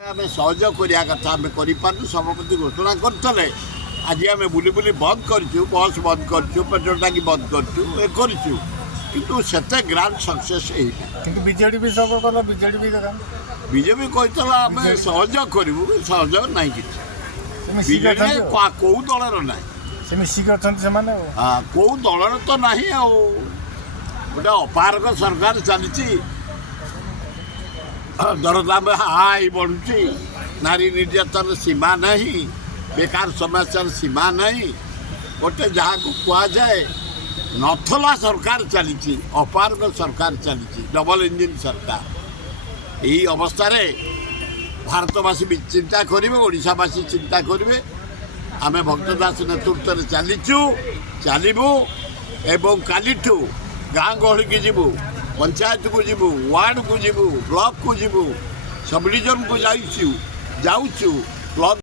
आम सहयोग करवा कथा आम कर सभापति घोषणा करते आज आम बुली बुली बंद करूँ बस बंद करूँ पेट्रोल टांकी बंद करूँ किंतु सेते ग्रांड सक्सेस किंतु बीजेडी भी सब कला बीजेडी भी बीजेपी कहता आम सहयोग करूँ सहयोग ना कि बीजेडी कौ दलर ना से मिसिक अच्छा से हाँ कौ दलर तो ना गोटे अपारक सरकार चली दरदाम हाई बढ़ुची नारी निर्यातन सीमा नहीं बेकार समस्या सीमा नहीं गोटे जहाँ को कहुए नथला सरकार चली अपारक सरकार चली डबल इंजिन सरकार यही अवस्था भारतवासी भी चिंता करेंगे ओडावासी चिंता करेंगे आम भक्त दास नेतृत्व में चलू एवं कालीठू गाँ गहली की जीवु पंचायत को जीवु वार्ड को जीवु ब्लॉक को जीवु सब डिविजन को जाऊँ ब्लॉक